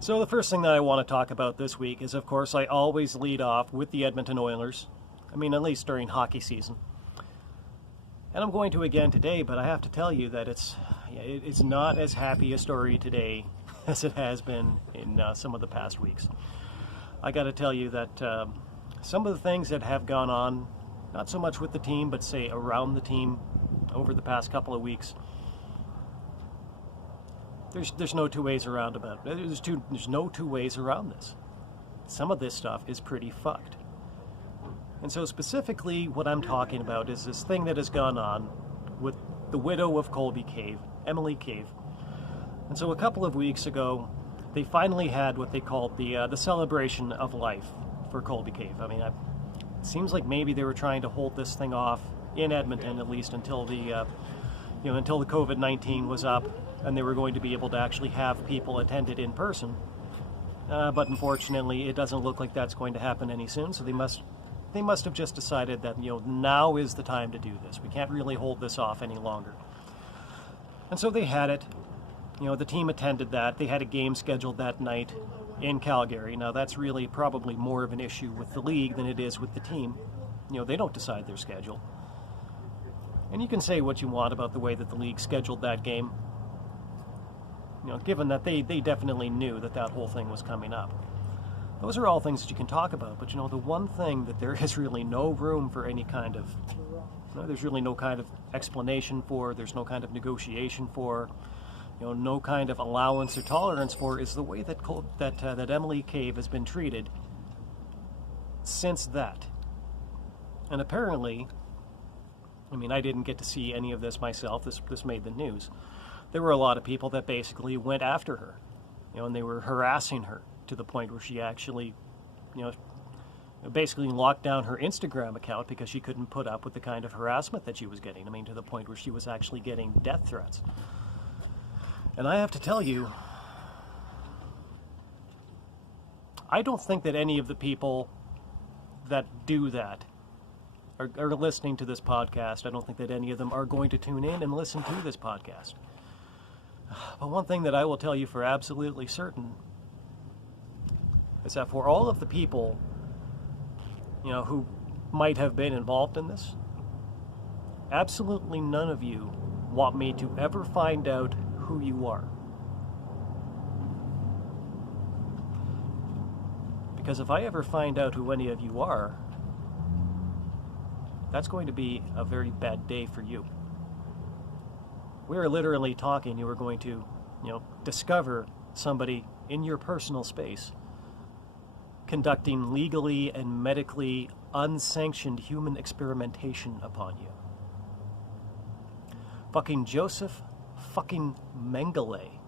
So the first thing that I want to talk about this week is, of course, I always lead off with the Edmonton Oilers. I mean, at least during hockey season. And I'm going to again today, but I have to tell you that it's not as happy a story today as it has been in some of the past weeks. I got to tell you that some of the things that have gone on, not so much with the team, but say around the team over the past couple of weeks, there's no two ways around about it. There's no two ways around this. Some of this stuff is pretty fucked. And so specifically what I'm talking about is this thing that has gone on with the widow of Colby Cave, Emily Cave. And so a couple of weeks ago, they finally had what they called the celebration of life for Colby Cave. I mean, it seems like maybe they were trying to hold this thing off in Edmonton at least until the COVID-19 was up, and they were going to be able to actually have people attend it in person. But unfortunately, it doesn't look like that's going to happen any soon. So they must have just decided that now is the time to do this. We can't really hold this off any longer. And so they had it. The team attended that. They had a game scheduled that night in Calgary. Now that's really probably more of an issue with the league than it is with the team. They don't decide their schedule. And you can say what you want about the way that the league scheduled that game. Given that they definitely knew that whole thing was coming up. Those are all things that you can talk about, but the one thing that there is really no room for any kind of, there's really no kind of explanation for, there's no kind of negotiation for, no kind of allowance or tolerance for, is the way that Emily Cave has been treated since that. And apparently, I didn't get to see any of this myself. This made the news. There were a lot of people that basically went after her, and they were harassing her to the point where she actually, basically locked down her Instagram account because she couldn't put up with the kind of harassment that she was getting. To the point where she was actually getting death threats. And I have to tell you, I don't think that any of the people that do that are listening to this podcast. I don't think that any of them are going to tune in and listen to this podcast. But one thing that I will tell you for absolutely certain is that for all of the people, who might have been involved in this, absolutely none of you want me to ever find out who you are. Because if I ever find out who any of you are, that's going to be a very bad day for you. We're literally talking, you are going to, discover somebody in your personal space conducting legally and medically unsanctioned human experimentation upon you. Fucking Joseph fucking Mengele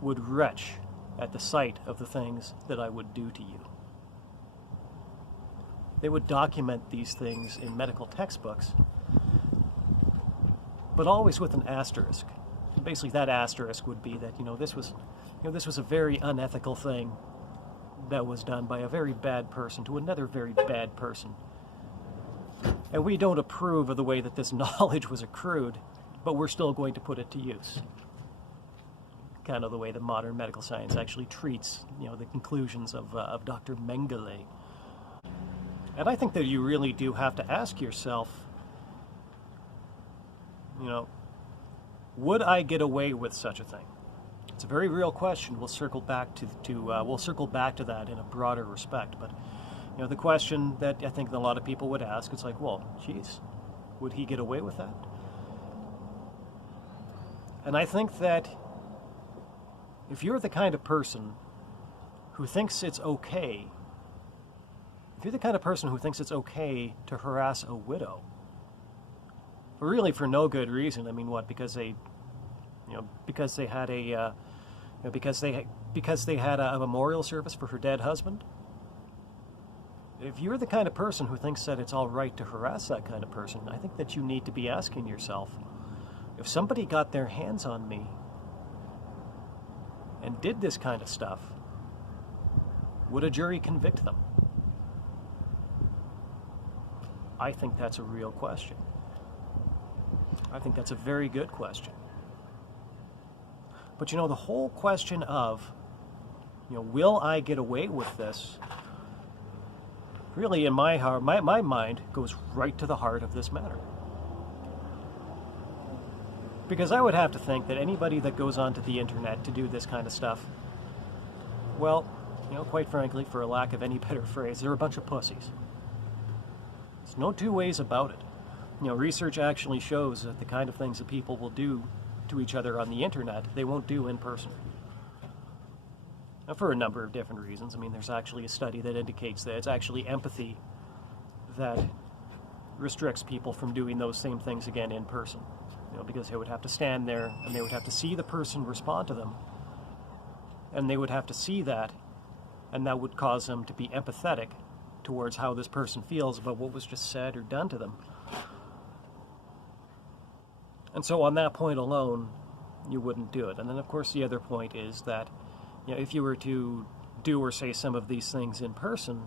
would retch at the sight of the things that I would do to you. They would document these things in medical textbooks, but always with an asterisk. Basically, that asterisk would be that this was a very unethical thing that was done by a very bad person to another very bad person, and we don't approve of the way that this knowledge was accrued, but we're still going to put it to use. Kind of the way that modern medical science actually treats the conclusions of Dr. Mengele. And I think that you really do have to ask yourself, would I get away with such a thing? It's a very real question. We'll circle back to that in a broader respect. But the question that I think a lot of people would ask is like, well, geez, would he get away with that? And I think that if you're the kind of person who thinks it's okay, if you're the kind of person who thinks it's okay to harass a widow, really for no good reason. Because they had a memorial service for her dead husband. If you're the kind of person who thinks that it's all right to harass that kind of person, I think that you need to be asking yourself, if somebody got their hands on me and did this kind of stuff, would a jury convict them? I think that's a real question. I think that's a very good question. But you know, the whole question of, you know, will I get away with this, really in my heart, my mind goes right to the heart of this matter. Because I would have to think that anybody that goes onto the internet to do this kind of stuff, well, you know, quite frankly, for a lack of any better phrase, they're a bunch of pussies. There's no two ways about it. You know, research actually shows that the kind of things that people will do to each other on the internet, they won't do in person. Now, for a number of different reasons. I mean, there's actually a study that indicates that it's actually empathy that restricts people from doing those same things again in person. You know, because they would have to stand there and they would have to see the person respond to them. And they would have to see that, and that would cause them to be empathetic towards how this person feels about what was just said or done to them. And so on that point alone, you wouldn't do it. And then of course the other point is that, you know, if you were to do or say some of these things in person,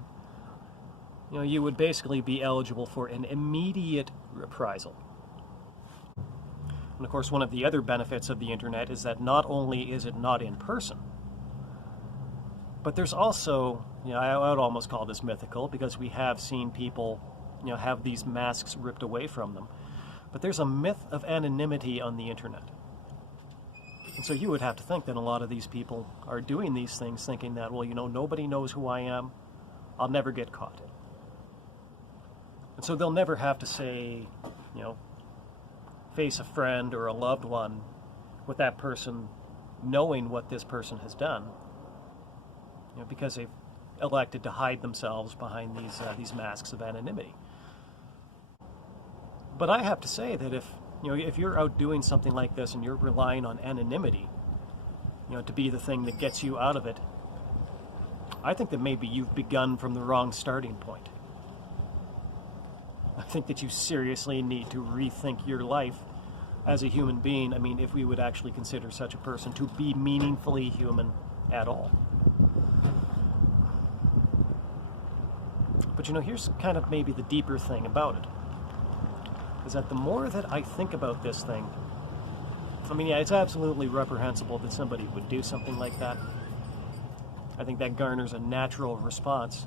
you know, you would basically be eligible for an immediate reprisal. And of course, one of the other benefits of the internet is that not only is it not in person, but there's also, you know, I would almost call this mythical because we have seen people, you know, have these masks ripped away from them. But there's a myth of anonymity on the internet. And so you would have to think that a lot of these people are doing these things thinking that, well, you know, nobody knows who I am. I'll never get caught. And so they'll never have to say, you know, face a friend or a loved one with that person knowing what this person has done, you know, because they've elected to hide themselves behind these masks of anonymity. But I have to say that if you're out doing something like this and you're relying on anonymity, you know, to be the thing that gets you out of it, I think that maybe you've begun from the wrong starting point. I think that you seriously need to rethink your life as a human being. I mean, if we would actually consider such a person to be meaningfully human at all. But you know, here's kind of maybe the deeper thing about it, is that the more that I think about this thing, I mean, yeah, it's absolutely reprehensible that somebody would do something like that. I think that garners a natural response.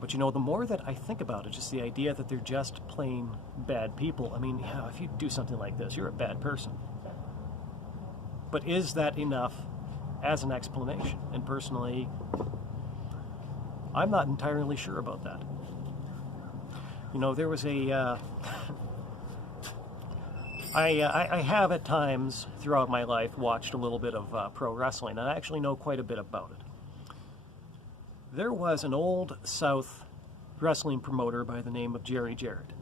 But you know, the more that I think about it, just the idea that they're just plain bad people, I mean, yeah, if you do something like this, you're a bad person. But is that enough as an explanation? And personally, I'm not entirely sure about that. You know, there was a... I have at times throughout my life watched a little bit of pro wrestling, and I actually know quite a bit about it. There was an old South wrestling promoter by the name of Jerry Jarrett.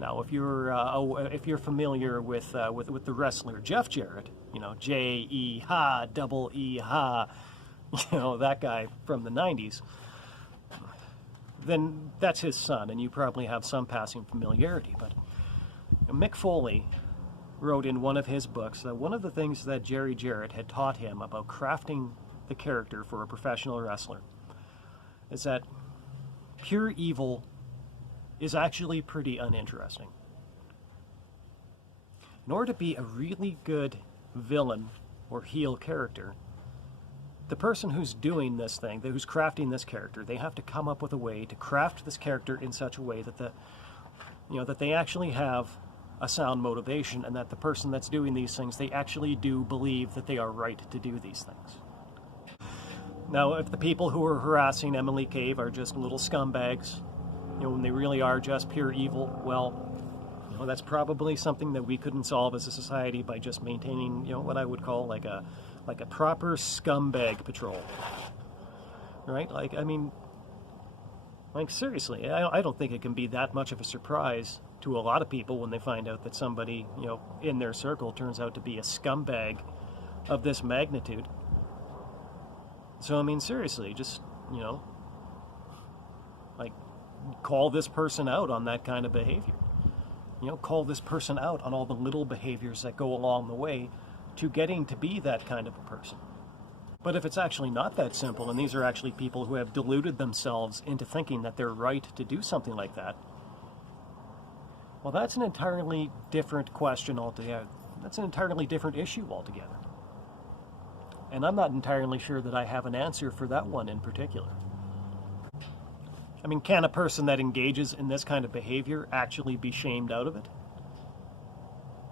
Now, if you're familiar with the wrestler Jeff Jarrett, you know, J-E-Ha-double-E-Ha, you know, that guy from the 90s, then that's his son, and you probably have some passing familiarity. But Mick Foley wrote in one of his books that one of the things that Jerry Jarrett had taught him about crafting the character for a professional wrestler is that pure evil is actually pretty uninteresting. In order to be a really good villain or heel character, the person who's doing this thing, who's crafting this character, they have to come up with a way to craft this character in such a way that that they actually have a sound motivation, and that the person that's doing these things, they actually do believe that they are right to do these things. Now, if the people who are harassing Emily Cave are just little scumbags, you know, when they really are just pure evil, well, you know, that's probably something that we couldn't solve as a society by just maintaining, you know, what I would call like a proper scumbag patrol, right? Like, I mean, like seriously, I don't think it can be that much of a surprise to a lot of people when they find out that somebody, you know, in their circle turns out to be a scumbag of this magnitude. So, I mean, seriously, just, you know, like, call this person out on that kind of behavior. You know, call this person out on all the little behaviors that go along the way to getting to be that kind of a person. But if it's actually not that simple, and these are actually people who have deluded themselves into thinking that they're right to do something like that, well, that's an entirely different question altogether. That's an entirely different issue altogether. And I'm not entirely sure that I have an answer for that one in particular. I mean, can a person that engages in this kind of behavior actually be shamed out of it?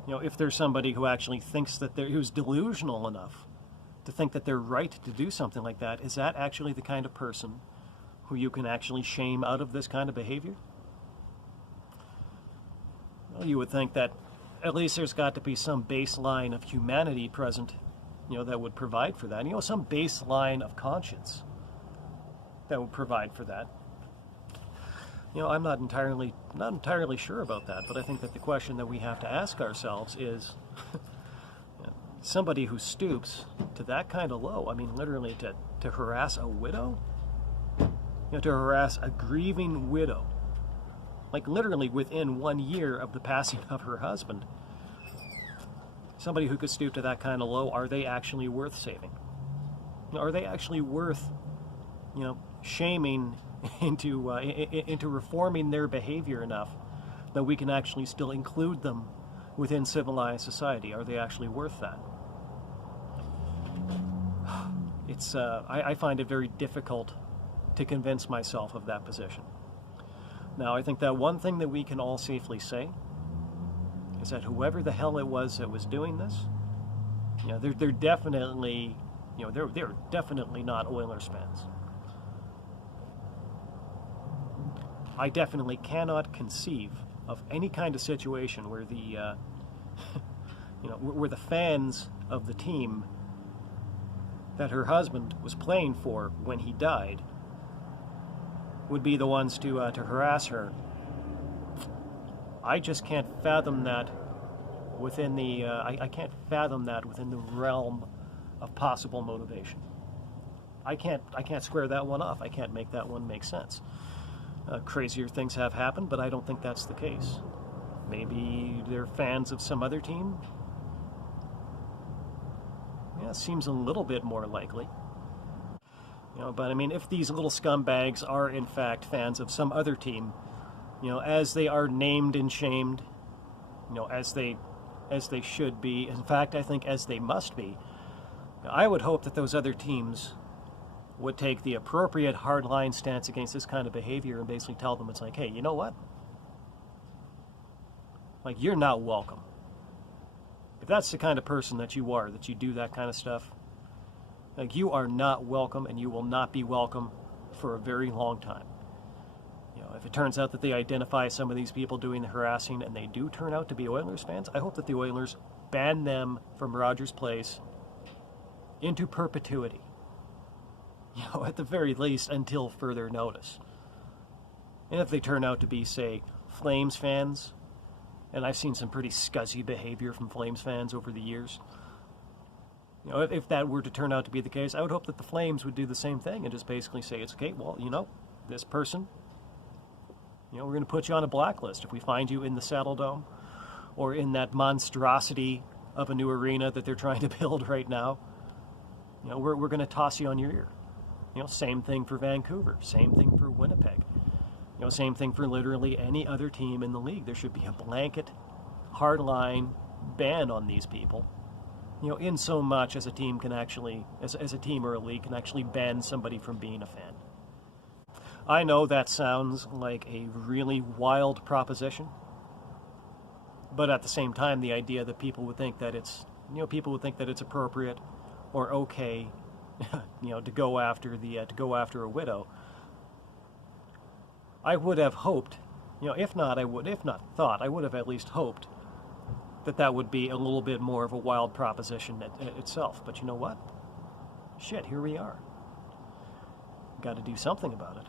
You know, if there's somebody who actually thinks that who's delusional enough to think that they're right to do something like that, is that actually the kind of person who you can actually shame out of this kind of behavior? Well, you would think that at least there's got to be some baseline of humanity present, you know, that would provide for that. You know, some baseline of conscience that would provide for that. You know, I'm not entirely sure about that, but I think that the question that we have to ask ourselves is, somebody who stoops to that kind of low, I mean, literally to harass a widow, you know, to harass a grieving widow, like literally within 1 year of the passing of her husband, somebody who could stoop to that kind of low, are they actually worth saving? You know, are they actually worth, you know, shaming into reforming their behavior enough that we can actually still include them within civilized society? Are they actually worth that? It's I find it very difficult to convince myself of that position. Now, I think that one thing that we can all safely say is that whoever the hell it was that was doing this, you know, they're definitely, you know, they're definitely not Oilers fans. I definitely cannot conceive of any kind of situation where the, you know, where the fans of the team that her husband was playing for when he died would be the ones to harass her. I just can't fathom that within the, I can't fathom that within the realm of possible motivation. I can't square that one off. I can't make that one make sense. Crazier things have happened, but I don't think that's the case. Maybe they're fans of some other team. Yeah, seems a little bit more likely. You know, but I mean, if these little scumbags are in fact fans of some other team, you know, as they are named and shamed, you know, as they should be, in fact, I think as they must be, I would hope that those other teams would take the appropriate hardline stance against this kind of behavior and basically tell them, it's like, hey, you know what? Like, you're not welcome. If that's the kind of person that you are, that you do that kind of stuff, like, you are not welcome, and you will not be welcome for a very long time. You know, if it turns out that they identify some of these people doing the harassing and they do turn out to be Oilers fans, I hope that the Oilers ban them from Rogers Place into perpetuity. You know, at the very least, until further notice. And if they turn out to be, say, Flames fans, and I've seen some pretty scuzzy behavior from Flames fans over the years, you know, if that were to turn out to be the case, I would hope that the Flames would do the same thing and just basically say, it's okay, well, you know, this person, you know, we're going to put you on a blacklist. If we find you in the Saddle Dome or in that monstrosity of a new arena that they're trying to build right now, you know, we're going to toss you on your ear. You know, same thing for Vancouver, same thing for Winnipeg. You know, same thing for literally any other team in the league. There should be a blanket, hardline ban on these people. You know, in so much as a team can actually, as a team or a league can actually ban somebody from being a fan. I know that sounds like a really wild proposition, but at the same time, the idea that people would think that it's, you know, people would think that it's appropriate or okay, you know, to go after a widow. I would have hoped, you know, if not thought, I would have at least hoped that that would be a little bit more of a wild proposition itself. But you know what? Shit, here we are. Got to do something about it.